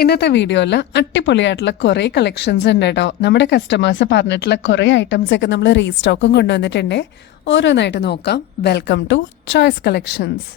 ഇന്നത്തെ വീഡിയോയിൽ അടിപൊളിയായിട്ടുള്ള കുറേ കളക്ഷൻസ് ഉണ്ട് കേട്ടോ. നമ്മുടെ കസ്റ്റമേഴ്സ് പറഞ്ഞിട്ടുള്ള കുറേ ഐറ്റംസ് ഒക്കെ നമ്മൾ റീസ്റ്റോക്കും കൊണ്ടുവന്നിട്ടുണ്ട്. ഓരോന്നായിട്ട് നോക്കാം. Welcome to Choice Collections.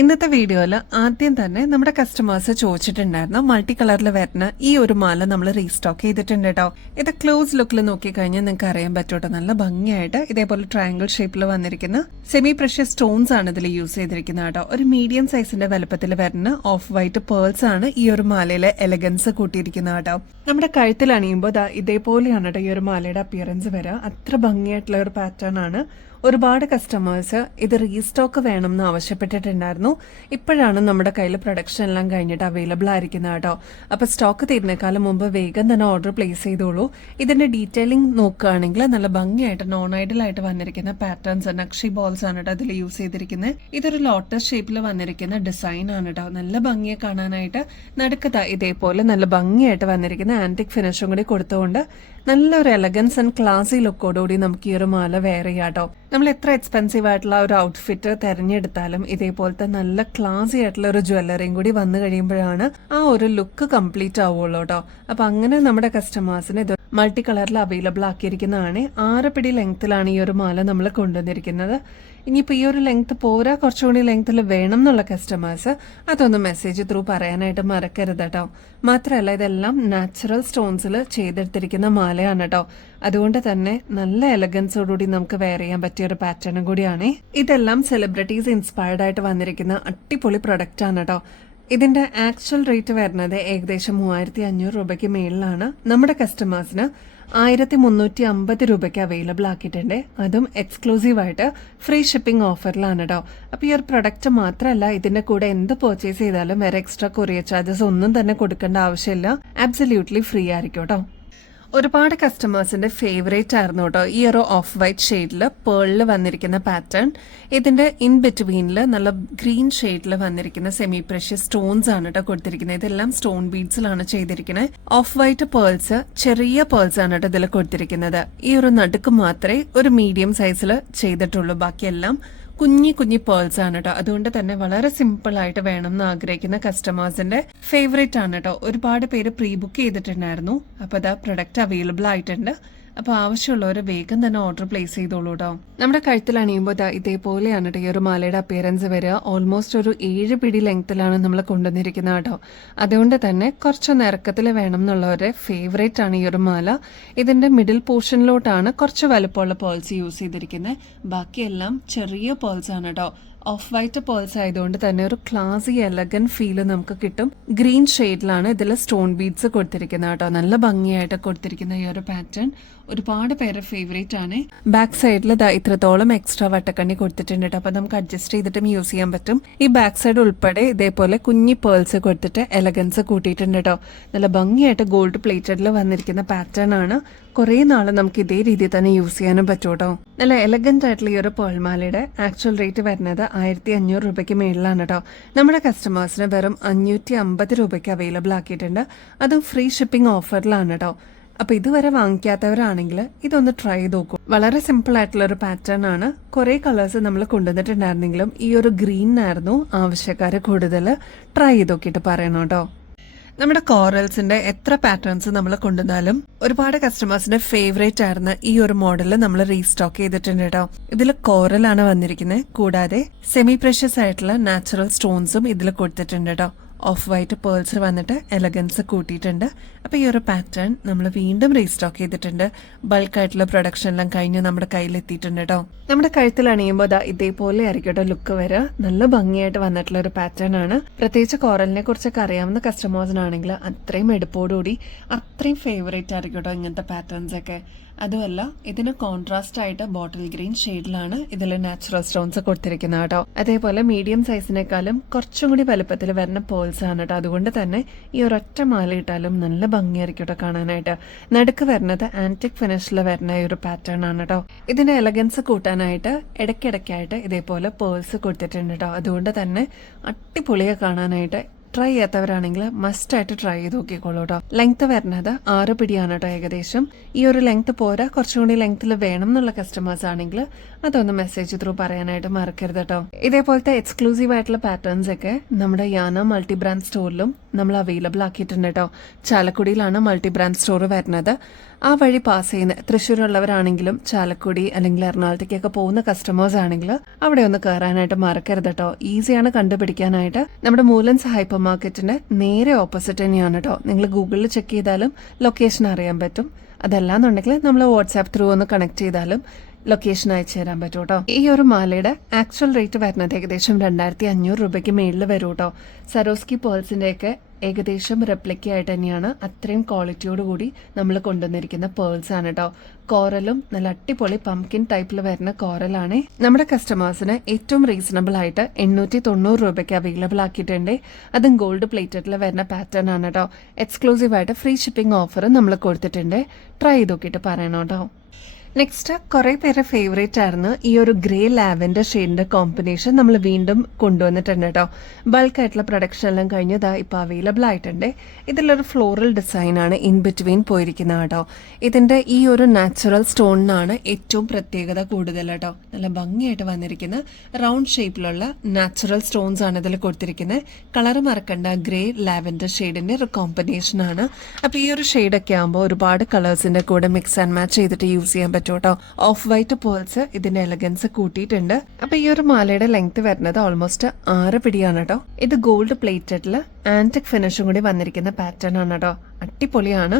ഇന്നത്തെ വീഡിയോയിൽ ആദ്യം തന്നെ നമ്മുടെ കസ്റ്റമേഴ്സ് ചോദിച്ചിട്ടുണ്ടായിരുന്നു മൾട്ടി കളറിൽ വരുന്ന ഈ ഒരു മാല നമ്മൾ റീസ്റ്റോക്ക് ചെയ്തിട്ടുണ്ട് കേട്ടോ. ഇത് ക്ലോസ് ലുക്കിൽ നോക്കിക്കഴിഞ്ഞാൽ നിങ്ങൾക്ക് അറിയാൻ പറ്റൂട്ടോ, നല്ല ഭംഗിയായിട്ട് ഇതേപോലെ ട്രയാങ്കിൾ ഷേപ്പിൽ വന്നിരിക്കുന്ന സെമി പ്രഷ്യസ് സ്റ്റോൺസ് ആണ് ഇതിൽ യൂസ് ചെയ്തിരിക്കുന്നത് കേട്ടോ. ഒരു മീഡിയം സൈസിന്റെ വലുപ്പത്തിൽ വരുന്ന ഓഫ് വൈറ്റ് പേൾസ് ആണ് ഈ ഒരു മാലയിലെ എലഗൻസ് കൂട്ടിയിരിക്കുന്നത് കേട്ടോ. നമ്മുടെ കഴുത്തിൽ അണിയുമ്പോൾ ഇതേപോലെയാണ് കേട്ടോ ഈ ഒരു മാലയുടെ അപ്പിയറൻസ് വരിക. അത്ര ഭംഗിയായിട്ടുള്ള ഒരു പാറ്റേൺ ആണ്. ഒരുപാട് കസ്റ്റമേഴ്സ് ഇത് റീസ്റ്റോക്ക് വേണം എന്ന് ആവശ്യപ്പെട്ടിട്ടുണ്ടായിരുന്നു. ഇപ്പോഴാണ് നമ്മുടെ കയ്യിൽ പ്രൊഡക്ഷൻ എല്ലാം കഴിഞ്ഞിട്ട് അവൈലബിൾ ആയിരിക്കുന്നത് കേട്ടോ. അപ്പോൾ സ്റ്റോക്ക് തീരുന്നേക്കാളും മുമ്പ് വേഗം തന്നെ ഓർഡർ പ്ലേസ് ചെയ്തോളൂ. ഇതിന്റെ ഡീറ്റെയിലിംഗ് നോക്കുകയാണെങ്കിൽ നല്ല ഭംഗിയായിട്ട് നോൺ ഐഡലായിട്ട് വന്നിരിക്കുന്ന പാറ്റേൺസ് നക്ഷി ബോൾസ് ആണ് കേട്ടോ അതിൽ യൂസ് ചെയ്തിരിക്കുന്നത്. ഇതൊരു ലോട്ടസ് ഷേപ്പിൽ വന്നിരിക്കുന്ന ഡിസൈൻ ആണ് കേട്ടോ. നല്ല ഭംഗിയെ കാണാനായിട്ട് നടുക്കത ഇതേപോലെ നല്ല ഭംഗിയായിട്ട് വന്നിരിക്കുന്ന ആന്റിക് ഫിനിഷും കൂടി കൊടുത്തുകൊണ്ട് നല്ലൊരു എലഗൻസ് ആൻഡ് ക്ലാസി ലുക്കോടുകൂടി നമുക്ക് ഈ ഒരു മാല വെയർ ചെയ്യാട്ടോ. നമ്മൾ എത്ര എക്സ്പെൻസീവ് ആയിട്ടുള്ള ഒരു ഔട്ട്ഫിറ്റ് തെരഞ്ഞെടുത്താലും ഇതേപോലത്തെ നല്ല ക്ലാസി ആയിട്ടുള്ള ഒരു ജ്വല്ലറിയും കൂടി വന്നു കഴിയുമ്പോഴാണ് ആ ഒരു ലുക്ക് കംപ്ലീറ്റ് ആവുള്ളൂ കേട്ടോ. അപ്പൊ അങ്ങനെ നമ്മുടെ കസ്റ്റമേഴ്സിന് ഇത് മൾട്ടി കളറിൽ അവൈലബിൾ ആക്കിയിരിക്കുന്നതാണ്. 6 പിടി ലെങ്ത്തിലാണ് ഈ ഒരു മാല നമ്മൾ കൊണ്ടുവന്നിരിക്കുന്നത്. ഇനിയിപ്പോൾ ഈ ഒരു ലെങ്ത് പോരാ, കുറച്ചുകൂടി ലെങ്ത്തിൽ വേണം എന്നുള്ള കസ്റ്റമേഴ്സ് അതൊന്ന് മെസ്സേജ് ത്രൂ പറയാനായിട്ട് മറക്കരുത് കേട്ടോ. മാത്രമല്ല ഇതെല്ലാം നാച്ചുറൽ സ്റ്റോൺസിൽ ചെയ്തെടുത്തിരിക്കുന്ന മാലയാണ് കേട്ടോ. അതുകൊണ്ട് തന്നെ നല്ല എലഗൻസോടുകൂടി നമുക്ക് വെയർ ചെയ്യാൻ പറ്റിയ ഒരു പാറ്റേണും കൂടിയാണ്. ഇതെല്ലാം സെലിബ്രിറ്റീസ് ഇൻസ്പയർഡ് ആയിട്ട് വന്നിരിക്കുന്ന അടിപൊളി പ്രൊഡക്റ്റ് ആണ് കേട്ടോ. ഇതിന്റെ ആക്ച്വൽ റേറ്റ് വരുന്നത് ഏകദേശം 3500 രൂപയ്ക്ക് മേളിലാണ്. നമ്മുടെ കസ്റ്റമേഴ്സിന് 1350 രൂപയ്ക്ക് അവൈലബിൾ ആക്കിയിട്ടുണ്ട്. അതും എക്സ്ക്ലൂസീവ് ആയിട്ട് ഫ്രീ ഷിപ്പിംഗ് ഓഫറിലാണ് കേട്ടോ. അപ്പോൾ ഈ ഒരു പ്രൊഡക്റ്റ് മാത്രമല്ല, ഇതിന്റെ കൂടെ എന്ത് പർച്ചേസ് ചെയ്താലും വേറെ എക്സ്ട്രാ കൊറിയർ ചാർജസ് ഒന്നും തന്നെ കൊടുക്കേണ്ട ആവശ്യമില്ല. ആബ്സല്യൂട്ട്ലി ഫ്രീ ആയിരിക്കും കേട്ടോ. ഒരുപാട് കസ്റ്റമേഴ്സിന്റെ ഫേവറേറ്റ് ആയിരുന്നു കേട്ടോ ഈ ഒരു ഓഫ് വൈറ്റ് ഷെയ്ഡിൽ പേളിൽ വന്നിരിക്കുന്ന പാറ്റേൺ. ഇതിന്റെ ഇൻ ബിറ്റ്വീനിൽ നല്ല ഗ്രീൻ ഷെയ്ഡിൽ വന്നിരിക്കുന്ന സെമി പ്രഷ്യസ് സ്റ്റോൺസ് ആണ് കേട്ടോ കൊടുത്തിരിക്കുന്നത്. ഇതെല്ലാം സ്റ്റോൺ ബീഡ്സിലാണ് ചെയ്തിരിക്കുന്നത്. ഓഫ് വൈറ്റ് പേൾസ്, ചെറിയ പേൾസ് ആണ് കേട്ടോ ഇതിൽ കൊടുത്തിരിക്കുന്നത്. ഈ ഒരു നടുക്ക് മാത്രമേ ഒരു മീഡിയം സൈസിൽ ചെയ്തിട്ടുള്ളൂ. ബാക്കിയെല്ലാം കുഞ്ഞി പേൾസ് ആണ് കേട്ടോ. അതുകൊണ്ട് തന്നെ വളരെ സിമ്പിൾ ആയിട്ട് വേണം എന്ന് ആഗ്രഹിക്കുന്ന കസ്റ്റമേഴ്സിന്റെ ഫേവറേറ്റ് ആണ് കേട്ടോ. ഒരുപാട് പേര് പ്രീ ബുക്ക് ചെയ്തിട്ടുണ്ടായിരുന്നു. അപ്പൊ അതാ പ്രൊഡക്റ്റ് അവൈലബിൾ ആയിട്ടുണ്ട്. അപ്പൊ ആവശ്യമുള്ളവർ വേഗം തന്നെ ഓർഡർ പ്ലേസ് ചെയ്തോളൂ കേട്ടോ. നമ്മുടെ കഴുത്തിൽ അണിയുമ്പോൾ ഇതേപോലെയാണ് കേട്ടോ ഈ ഒരു മാലയുടെ അപ്പിയറൻസ് വരിക. ഓൾമോസ്റ്റ് ഒരു 7 പിടി ലെങ്ത്തിലാണ് നമ്മൾ കൊണ്ടുവന്നിരിക്കുന്നത് കേട്ടോ. അതുകൊണ്ട് തന്നെ കുറച്ച് നിറക്കത്തിൽ വേണം എന്നുള്ളവരുടെ ഫേവറേറ്റ് ആണ് ഈ ഒരു മാല. ഇതിന്റെ മിഡിൽ പോർഷനിലോട്ടാണ് കുറച്ച് വലുപ്പമുള്ള പേൾസ് യൂസ് ചെയ്തിരിക്കുന്നത്. ബാക്കിയെല്ലാം ചെറിയ പേൾസ് ആണ് കേട്ടോ. ഓഫ് വൈറ്റ് പേൾസ് ആയതുകൊണ്ട് തന്നെ ഒരു ക്ലാസി എലഗൻ ഫീല് നമുക്ക് കിട്ടും. ഗ്രീൻ ഷെയ്ഡിലാണ് ഇതിൽ സ്റ്റോൺ ബീഡ്സ് കൊടുത്തിരിക്കുന്നത് കേട്ടോ. നല്ല ഭംഗിയായിട്ട് കൊടുത്തിരിക്കുന്ന ഈ ഒരു പാറ്റേൺ ഒരുപാട് പേരുടെ ഫേവറേറ്റ് ആണ്. ബാക്ക് സൈഡിൽ ഇത്രത്തോളം എക്സ്ട്രാ വട്ടക്കണ്ണി കൊടുത്തിട്ടുണ്ട് കേട്ടോ. അപ്പൊ നമുക്ക് അഡ്ജസ്റ്റ് ചെയ്തിട്ടും യൂസ് ചെയ്യാൻ പറ്റും. ഈ ബാക്ക് സൈഡ് ഉൾപ്പെടെ ഇതേപോലെ കുഞ്ഞി പേൾസ് കൊടുത്തിട്ട് എലഗൻസ് കൂട്ടിയിട്ടുണ്ട് കേട്ടോ. നല്ല ഭംഗിയായിട്ട് ഗോൾഡ് പ്ലേറ്റഡിൽ വന്നിരിക്കുന്ന പാറ്റേൺ ആണ്. കുറെ നാള് നമുക്ക് ഇതേ രീതിയിൽ തന്നെ യൂസ് ചെയ്യാനും പറ്റും കേട്ടോ. നല്ല എലഗന്റ് ആയിട്ടുള്ള ഈ ഒരു പേൾമാലയുടെ ആക്ച്വൽ റേറ്റ് വരുന്നത് 1500 രൂപയ്ക്ക് മേളിലാണ് കേട്ടോ. നമ്മുടെ കസ്റ്റമേഴ്സിന് വെറും 550 രൂപയ്ക്ക് അവൈലബിൾ ആക്കിയിട്ടുണ്ട്. അതും ഫ്രീ ഷിപ്പിംഗ് ഓഫറിലാണ് കേട്ടോ. അപ്പൊ ഇതുവരെ വാങ്ങിക്കാത്തവരാണെങ്കിൽ ഇതൊന്ന് ട്രൈ ചെയ്ത് നോക്കൂ. വളരെ സിമ്പിൾ ആയിട്ടുള്ള ഒരു പാറ്റേൺ ആണ്. കുറെ കളേഴ്സ് നമ്മൾ കൊണ്ടുവന്നിട്ടുണ്ടായിരുന്നെങ്കിലും ഈ ഒരു ഗ്രീൻ ആയിരുന്നു ആവശ്യക്കാര് കൂടുതൽ. ട്രൈ ചെയ്ത് നോക്കിയിട്ട് പറയണം കേട്ടോ. നമ്മുടെ കോറൽസിന്റെ എത്ര പാറ്റേൺസ് നമ്മൾ കൊണ്ടുവന്നാലും ഒരുപാട് കസ്റ്റമേഴ്സിന്റെ ഫേവറേറ്റ് ആയിരുന്ന ഈ ഒരു മോഡല് നമ്മൾ റീസ്റ്റോക്ക് ചെയ്തിട്ടുണ്ട് കേട്ടോ. ഇതിൽ കോറലാണ് വന്നിരിക്കുന്നത്. കൂടാതെ സെമി പ്രഷ്യസ് ആയിട്ടുള്ള നാച്ചുറൽ സ്റ്റോൺസും ഇതിൽ കൊടുത്തിട്ടുണ്ട് കേട്ടോ. ഓഫ് വൈറ്റ് പേൾസ് വന്നിട്ട് എലഗൻസ് കൂട്ടിയിട്ടുണ്ട്. അപ്പൊ ഈ ഒരു പാറ്റേൺ നമ്മൾ വീണ്ടും റീസ്റ്റോക്ക് ചെയ്തിട്ടുണ്ട്. ബൾക്കായിട്ടുള്ള പ്രൊഡക്ഷൻ എല്ലാം കഴിഞ്ഞ് നമ്മുടെ കയ്യിൽ എത്തിയിട്ടുണ്ട് കേട്ടോ. നമ്മുടെ കഴുത്തിൽ അണിയുമ്പോൾ ഇതേപോലെ ആയിരിക്കും കേട്ടോ ലുക്ക് വരിക. നല്ല ഭംഗിയായിട്ട് വന്നിട്ടുള്ള ഒരു പാറ്റേൺ ആണ്. പ്രത്യേകിച്ച് കോറലിനെ കുറിച്ചൊക്കെ അറിയാവുന്ന കസ്റ്റമേഴ്സിനാണെങ്കിൽ അത്രയും എടുപ്പോടുകൂടി അത്രയും ഫേവറേറ്റ് ആയിരിക്കും കേട്ടോ ഇങ്ങനത്തെ പാറ്റേൺസ് ഒക്കെ. അതുമല്ല ഇതിന് കോൺട്രാസ്റ്റ് ആയിട്ട് ബോട്ടിൽ ഗ്രീൻ ഷെയ്ഡിലാണ് ഇതിൽ നാച്ചുറൽ സ്റ്റോൺസ് കൊടുത്തിരിക്കുന്നത് കേട്ടോ. അതേപോലെ മീഡിയം സൈസിനേക്കാളും കുറച്ചും കൂടി വലുപ്പത്തിൽ വരുന്ന പേൾസ് ആണ് കേട്ടോ. അതുകൊണ്ട് തന്നെ ഈ ഒരൊറ്റ മാല ഇട്ടാലും നല്ല ഭംഗിയായിരിക്കും കേട്ടോ കാണാനായിട്ട്. നടുക്ക് വരുന്നത് ആന്റിക് ഫിനിഷിൽ വരുന്ന ഒരു പാറ്റേൺ ആണ് കേട്ടോ. ഇതിന്റെ എലഗൻസ് കൂട്ടാനായിട്ട് ഇടയ്ക്കിടയ്ക്കായിട്ട് ഇതേപോലെ പേൾസ് കൊടുത്തിട്ടുണ്ട് കേട്ടോ. അതുകൊണ്ട് തന്നെ അടിപൊളിയെ കാണാനായിട്ട് ട്രൈ ചെയ്യാത്തവരാണെങ്കിൽ മസ്റ്റ് ആയിട്ട് ട്രൈ ചെയ്ത് നോക്കിക്കോളൂ കേട്ടോ. ലെങ്ത് വരുന്നത് 6 പിടിയാണ് കേട്ടോ ഏകദേശം. ഈ ഒരു ലെങ്ത് പോരാ, കുറച്ചും കൂടി ലെങ്ത്തിൽ വേണം എന്നുള്ള കസ്റ്റമേഴ്സ് ആണെങ്കിൽ അതൊന്ന് മെസ്സേജ് ത്രൂ പറയാനായിട്ട് മറക്കരുത് കേട്ടോ. ഇതേപോലത്തെ എക്സ്ക്ലൂസീവ് ആയിട്ടുള്ള പാറ്റേൺസ് ഒക്കെ നമ്മുടെ യാന മൾട്ടി ബ്രാൻഡ് സ്റ്റോറിലും നമ്മൾ അവൈലബിൾ ആക്കിയിട്ടുണ്ട് കേട്ടോ. ചാലക്കുടിയിലാണ് മൾട്ടി ബ്രാൻഡ് സ്റ്റോർ വരുന്നത്. ആ വഴി പാസ് ചെയ്യുന്ന തൃശ്ശൂരുള്ളവരാണെങ്കിലും ചാലക്കുടി അല്ലെങ്കിൽ എറണാകുളത്തേക്കൊക്കെ പോകുന്ന കസ്റ്റമേഴ്സ് ആണെങ്കിൽ അവിടെ ഒന്ന് കയറാനായിട്ട് മറക്കരുത് കേട്ടോ. ഈസിയാണ് കണ്ടുപിടിക്കാനായിട്ട്. നമ്മുടെ മൂലൻസ് ഹൈപ്പർ മാർക്കറ്റിന്റെ നേരെ ഓപ്പോസിറ്റ് തന്നെയാണ് കേട്ടോ. നിങ്ങൾ ഗൂഗിളിൽ ചെക്ക് ചെയ്താലും ലൊക്കേഷൻ അറിയാൻ പറ്റും. അതല്ലാന്നുണ്ടെങ്കിൽ നമ്മൾ വാട്സാപ്പ് ത്രൂ ഒന്ന് കണക്ട് ചെയ്താലും ലൊക്കേഷൻ അയച്ചു തരാൻ പറ്റും കേട്ടോ. ഈ ഒരു മാലയുടെ ആക്ച്വൽ റേറ്റ് വരുന്നത് ഏകദേശം 2500 രൂപയ്ക്ക് മേളിൽ വരും കേട്ടോ. സരോസ്കി പേൾസിന്റെ ഒക്കെ ഏകദേശം റെപ്ലിക്ക ആയിട്ട് തന്നെയാണ് അത്രയും ക്വാളിറ്റിയോട് കൂടി നമ്മൾ കൊണ്ടുവന്നിരിക്കുന്ന പേൾസ് ആണ് കേട്ടോ. കോറലും നല്ല അടിപൊളി പംകിൻ ടൈപ്പിൽ വരുന്ന കോറലാണ്. നമ്മുടെ കസ്റ്റമേഴ്സിന് ഏറ്റവും റീസണബിൾ ആയിട്ട് 890 രൂപയ്ക്ക് അവൈലബിൾ ആക്കിയിട്ടുണ്ട്. അതും ഗോൾഡ് പ്ലേറ്റഡിൽ വരുന്ന പാറ്റേൺ ആണ് കേട്ടോ. എക്സ്ക്ലൂസീവ് ആയിട്ട് ഫ്രീ ഷിപ്പിംഗ് ഓഫർ നമ്മൾ കൊടുത്തിട്ടുണ്ട്. ട്രൈ ചെയ്ത് നോക്കിയിട്ട് പറയണം കേട്ടോ. നെക്സ്റ്റ് കുറെ പേരുടെ ഫേവറേറ്റ് ആയിരുന്നു ഈ ഒരു ഗ്രേ ലാവൻഡർ ഷെയ്ഡിന്റെ കോമ്പിനേഷൻ നമ്മൾ വീണ്ടും കൊണ്ടുവന്നിട്ടുണ്ട് കേട്ടോ. ബൾക്ക് ആയിട്ടുള്ള പ്രൊഡക്ഷൻ എല്ലാം കഴിഞ്ഞതാ ഇപ്പൊ അവൈലബിൾ ആയിട്ടുണ്ട്. ഇതിലൊരു ഫ്ലോറൽ ഡിസൈൻ ആണ് ഇൻ ബിറ്റ്വീൻ പോയിരിക്കുന്നത് കേട്ടോ. ഇതിന്റെ ഈ ഒരു നാച്ചുറൽ സ്റ്റോണിനാണ് ഏറ്റവും പ്രത്യേകത കൂടുതൽ കേട്ടോ. നല്ല ഭംഗിയായിട്ട് വന്നിരിക്കുന്ന റൗണ്ട് ഷേപ്പിലുള്ള നാച്ചുറൽ സ്റ്റോൺസ് ആണ് ഇതിൽ കൊടുത്തിരിക്കുന്നത്. കളർ മറക്കണ്ട, ഗ്രേ ലാവൻഡർ ഷെയ്ഡിന്റെ ഒരു കോമ്പിനേഷൻ ആണ്. അപ്പൊ ഈ ഒരു ഷെയ്ഡൊക്കെ ആകുമ്പോൾ ഒരുപാട് കളേഴ്സിന്റെ കൂടെ മിക്സ് ആൻഡ് മാച്ച് ചെയ്തിട്ട് യൂസ് ചെയ്യാൻ പറ്റും കേട്ടോ. ഓഫ് വൈറ്റ് പേൾസ് ഇതിന്റെ എലഗൻസ് കൂട്ടിയിട്ടുണ്ട്. അപ്പൊ ഈ ഒരു മാലയുടെ ലെങ്ത് വരുന്നത് ഓൾമോസ്റ്റ് 6 പിടിയാണ് കേട്ടോ. ഇത് ഗോൾഡ് പ്ലേറ്റഡില് ആന്റിക് ഫിനിഷും കൂടി വന്നിരിക്കുന്ന പാറ്റേൺ ആണ് കേട്ടോ. അടിപൊളിയാണ്.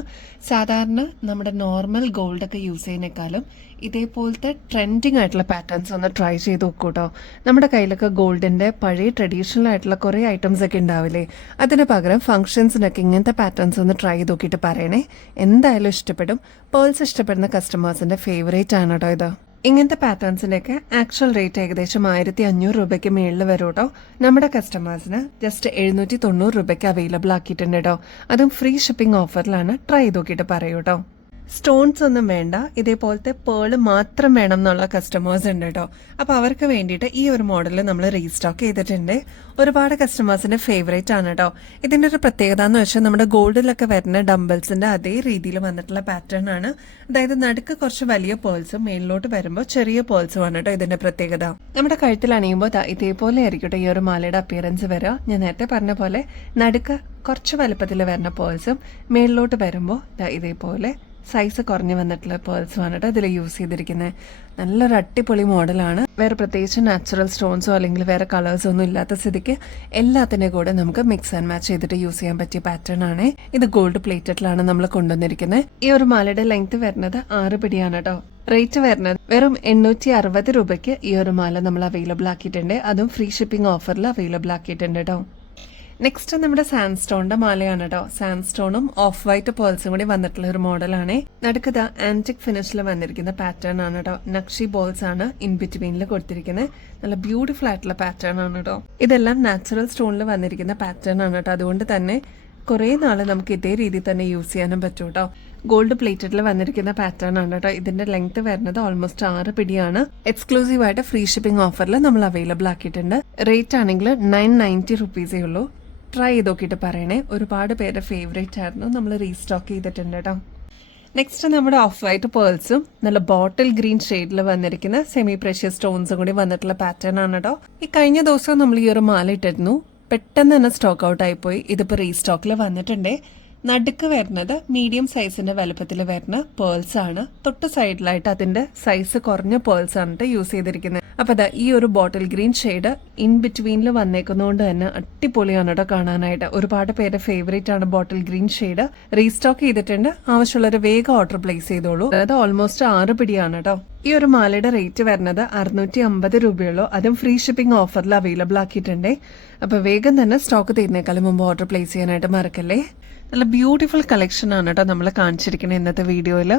സാധാരണ നമ്മുടെ നോർമൽ ഗോൾഡ് ഒക്കെ യൂസ് ചെയ്യുന്നേക്കാളും ഇതേപോലത്തെ ട്രെൻഡിങ് ആയിട്ടുള്ള പാറ്റേൺസ് ഒന്ന് ട്രൈ ചെയ്ത് നോക്കൂ കേട്ടോ. നമ്മുടെ കയ്യിലൊക്കെ ഗോൾഡിന്റെ പഴയ ട്രഡീഷണൽ ആയിട്ടുള്ള കുറെ ഐറ്റംസ് ഒക്കെ ഉണ്ടാവില്ലേ, അതിന് പകരം ഫംഗ്ഷൻസിനൊക്കെ ഇങ്ങനത്തെ പാറ്റേൺസ് ഒന്ന് ട്രൈ ചെയ്ത് നോക്കിയിട്ട് പറയണേ. എന്തായാലും ഇഷ്ടപ്പെടും. പേൾസ് ഇഷ്ടപ്പെടുന്ന കസ്റ്റമേഴ്സിന്റെ ഫേവറേറ്റ് ആണ് കേട്ടോ ഇത്. ഇങ്ങനത്തെ പാറ്റേൺസിന്റെ ഒക്കെ ആക്ച്വൽ റേറ്റ് ഏകദേശം 1500 രൂപയ്ക്ക് മേളിൽ വരും കേട്ടോ. നമ്മുടെ കസ്റ്റമേഴ്സിന് ജസ്റ്റ് 790 രൂപയ്ക്ക് അവൈലബിൾ ആക്കിയിട്ടുണ്ട് കേട്ടോ. അതും ഫ്രീ ഷിപ്പിംഗ് ഓഫറിലാണ്. ട്രൈ ചെയ്ത് നോക്കിയിട്ട് പറയൂ കേട്ടോ. സ്റ്റോൺസ് ഒന്നും വേണ്ട, ഇതേപോലത്തെ പേള് മാത്രം വേണം എന്നുള്ള കസ്റ്റമേഴ്സ് ഉണ്ട് കേട്ടോ. അപ്പോൾ അവർക്ക് വേണ്ടിയിട്ട് ഈ ഒരു മോഡൽ നമ്മൾ റീസ്റ്റോക്ക് ചെയ്തിട്ടുണ്ട്. ഒരുപാട് കസ്റ്റമേഴ്സിന്റെ ഫേവറേറ്റ് ആണ് കേട്ടോ. ഇതിന്റെ ഒരു പ്രത്യേകത എന്ന് വെച്ചാൽ നമ്മുടെ ഗോൾഡിലൊക്കെ വരുന്ന ഡംബിൾസിന്റെ അതേ രീതിയിൽ വന്നിട്ടുള്ള പാറ്റേൺ ആണ്. അതായത് നടുക്ക് കുറച്ച് വലിയ പേൾസും മേളിലോട്ട് വരുമ്പോൾ ചെറിയ പേൾസും ആണ് കേട്ടോ ഇതിന്റെ പ്രത്യേകത. നമ്മുടെ കഴുത്തിൽ അണിയുമ്പോൾ ഇതേപോലെ ആയിരിക്കട്ടെ ഈ ഒരു മാലയുടെ അപ്പിയറൻസ് വരിക. ഞാൻ നേരത്തെ പറഞ്ഞ പോലെ നടുക്ക് കുറച്ച് വലുപ്പത്തിൽ വരുന്ന പേൾസും മേളിലോട്ട് വരുമ്പോൾ ഇതേപോലെ സൈസ് കുറഞ്ഞു വന്നിട്ടുള്ള പേൾസുമാണ് കേട്ടോ ഇതിൽ യൂസ് ചെയ്തിരിക്കുന്നത്. നല്ലൊരു അടിപൊളി മോഡലാണ്. വേറെ പ്രത്യേകിച്ച് നാച്ചുറൽ സ്റ്റോൺസോ അല്ലെങ്കിൽ വേറെ കളേഴ്സോ ഒന്നും ഇല്ലാത്ത സ്ഥിതിക്ക് എല്ലാത്തിൻ്റെ കൂടെ നമുക്ക് മിക്സ് ആൻഡ് മാച്ച് ചെയ്തിട്ട് യൂസ് ചെയ്യാൻ പറ്റിയ പാറ്റേൺ ആണ്. ഇത് ഗോൾഡ് പ്ലേറ്റഡിലാണ് നമ്മൾ കൊണ്ടുവന്നിരിക്കുന്നത്. ഈ ഒരു മാലയുടെ ലെങ്ത് വരുന്നത് 6 പിടിയാണ് കേട്ടോ. റേറ്റ് വരുന്നത് വെറും 860 രൂപയ്ക്ക് ഈ ഒരു മാല നമ്മൾ അവൈലബിൾ ആക്കിയിട്ടുണ്ട്. അതും ഫ്രീ ഷിപ്പിംഗ് ഓഫറിൽ അവൈലബിൾ ആക്കിയിട്ടുണ്ട് കേട്ടോ. നെക്സ്റ്റ് നമ്മുടെ സാൻഡ്സ്റ്റോണിന്റെ മാലയാണ് കേട്ടോ. സാൻഡ്സ്റ്റോണും ഓഫ് വൈറ്റ് പേൾസും കൂടി വന്നിട്ടുള്ള ഒരു മോഡലാണ്. നടുക്കത് ആന്റിക് ഫിനിഷിൽ വന്നിരിക്കുന്ന പാറ്റേൺ ആണ് കേട്ടോ. നക്ഷി ബോൾസ് ആണ് ഇൻ ബിറ്റ്വീനിൽ കൊടുത്തിരിക്കുന്നത്. നല്ല ബ്യൂട്ടിഫുൾ ആയിട്ടുള്ള പാറ്റേൺ ആണ് കേട്ടോ. ഇതെല്ലാം നാച്ചുറൽ സ്റ്റോണിൽ വന്നിരിക്കുന്ന പാറ്റേൺ ആണ് കേട്ടോ. അതുകൊണ്ട് തന്നെ കുറെ നാള് നമുക്ക് ഇതേ രീതിയിൽ തന്നെ യൂസ് ചെയ്യാനും പറ്റും കേട്ടോ. ഗോൾഡ് പ്ലേറ്റഡിൽ വന്നിരിക്കുന്ന പാറ്റേൺ ആണ് കേട്ടോ. ഇതിന്റെ ലെങ്ത് വരുന്നത് ഓൾമോസ്റ്റ് 6 പിടിയാണ്. എക്സ്ക്ലൂസീവ് ആയിട്ട് ഫ്രീ ഷിപ്പിംഗ് ഓഫറിൽ നമ്മൾ അവൈലബിൾ ആക്കിയിട്ടുണ്ട്. റേറ്റ് ആണെങ്കിൽ 990 റുപ്പീസേ ഉള്ളൂ. ട്രൈ ചെയ്ത് നോക്കിയിട്ട് പറയണേ. ഒരുപാട് പേരുടെ ഫേവറേറ്റ് ആയിരുന്നു. നമ്മൾ റീസ്റ്റോക്ക് ചെയ്തിട്ടുണ്ട് കേട്ടോ. നെക്സ്റ്റ് നമ്മുടെ ഓഫ് വൈറ്റ് പേൾസും നല്ല ബോട്ടിൽ ഗ്രീൻ ഷെയ്ഡിൽ വന്നിരിക്കുന്ന സെമി പ്രഷ്യസ് സ്റ്റോൺസും കൂടി വന്നിട്ടുള്ള പാറ്റേൺ ആണ് കേട്ടോ. ഈ കഴിഞ്ഞ ദിവസം നമ്മൾ ഈ ഒരു മാല ഇട്ടിരുന്നു. പെട്ടെന്ന് തന്നെ സ്റ്റോക്ക് ഔട്ട് ആയിപ്പോയി. ഇതിപ്പോൾ റീസ്റ്റോക്കിൽ വന്നിട്ടുണ്ട്. നടുക്ക് വരുന്നത് മീഡിയം സൈസിന്റെ വലുപ്പത്തിൽ വരുന്ന പേൾസ് ആണ്. തൊട്ട് സൈഡിലായിട്ട് അതിന്റെ സൈസ് കുറഞ്ഞ പേൾസ് ആണ് യൂസ് ചെയ്തിരിക്കുന്നത്. അപ്പൊ അതാ ഈ ഒരു ബോട്ടിൽ ഗ്രീൻ ഷെയ്ഡ് ഇൻ ബിറ്റ്വീനിൽ വന്നേക്കുന്നതുകൊണ്ട് തന്നെ അടിപൊളിയാണ് കേട്ടോ കാണാനായിട്ട്. ഒരുപാട് പേരുടെ ഫേവറേറ്റ് ആണ് ബോട്ടിൽ ഗ്രീൻ ഷെയ്ഡ്. റീസ്റ്റോക്ക് ചെയ്തിട്ടുണ്ട്. ആവശ്യമുള്ളവർ വേഗം ഓർഡർ പ്ലേസ് ചെയ്തോളൂ. അതായത് ഓൾമോസ്റ്റ് 6 പിടിയാണ് കേട്ടോ. ഈ ഒരു മാലയുടെ റേറ്റ് വരുന്നത് 650 രൂപയുള്ളൂ. അതും ഫ്രീ ഷിപ്പിംഗ് ഓഫറിൽ അവൈലബിൾ ആക്കിയിട്ടുണ്ട്. അപ്പൊ വേഗം തന്നെ സ്റ്റോക്ക് തീരുന്നേക്കാളും മുമ്പ് ഓർഡർ പ്ലേസ് ചെയ്യാനായിട്ട് മറക്കല്ലേ. നല്ല ബ്യൂട്ടിഫുൾ കളക്ഷൻ ആണ് കേട്ടോ നമ്മൾ കാണിച്ചിരിക്കുന്നത് ഇന്നത്തെ വീഡിയോയിൽ.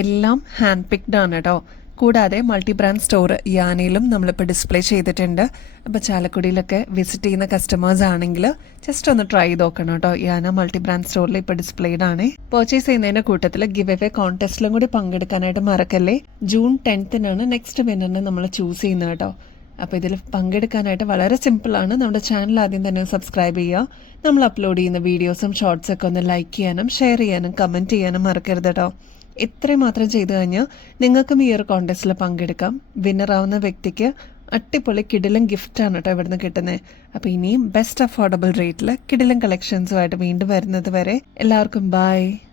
എല്ലാം ഹാൻഡ് പിക്ഡ് ആണ് കേട്ടോ. കൂടാതെ മൾട്ടി ബ്രാൻഡ് സ്റ്റോർ യാനയിലും നമ്മളിപ്പോൾ ഡിസ്പ്ലേ ചെയ്തിട്ടുണ്ട്. അപ്പോൾ ചാലക്കുടിയിലൊക്കെ വിസിറ്റ് ചെയ്യുന്ന കസ്റ്റമേഴ്സ് ആണെങ്കിൽ ജസ്റ്റ് ഒന്ന് ട്രൈ ചെയ്ത് നോക്കണം കേട്ടോ. യാന മൾട്ടി ബ്രാൻഡ് സ്റ്റോറിൽ ഇപ്പോൾ ഡിസ്പ്ലേഡ് ആണ്. പർച്ചേസ് ചെയ്യുന്നതിന്റെ കൂട്ടത്തിൽ ഗിവ് അവേ കോൺടെസ്റ്റിലും കൂടി പങ്കെടുക്കാനായിട്ട് മറക്കല്ലേ. ജൂൺ 10th നെക്സ്റ്റ് വിന്നറിനെ നമ്മൾ ചൂസ് ചെയ്യുന്നത് കേട്ടോ. അപ്പോൾ ഇതിൽ പങ്കെടുക്കാനായിട്ട് വളരെ സിമ്പിളാണ്. നമ്മുടെ ചാനൽ ആദ്യം തന്നെ സബ്സ്ക്രൈബ് ചെയ്യുക. നമ്മൾ അപ്ലോഡ് ചെയ്യുന്ന വീഡിയോസും ഷോർട്സൊക്കെ ഒന്ന് ലൈക്ക് ചെയ്യാനും ഷെയർ ചെയ്യാനും കമൻറ്റ് ചെയ്യാനും മറക്കരുത് കേട്ടോ. ഇത്രയും മാത്രം ചെയ്തു കഴിഞ്ഞാൽ നിങ്ങൾക്കും ഈ ഒരു കോൺടെസ്റ്റിൽ പങ്കെടുക്കാം. വിന്നറാവുന്ന വ്യക്തിക്ക് അടിപൊളി കിടിലൻ ഗിഫ്റ്റാണ് കേട്ടോ ഇവിടുന്ന് കിട്ടുന്നത്. അപ്പോൾ ഇനിയും ബെസ്റ്റ് അഫോർഡബിൾ റേറ്റിൽ കിടിലൻ കളക്ഷൻസുമായിട്ട് വീണ്ടും വരുന്നത് വരെ എല്ലാവർക്കും ബൈ.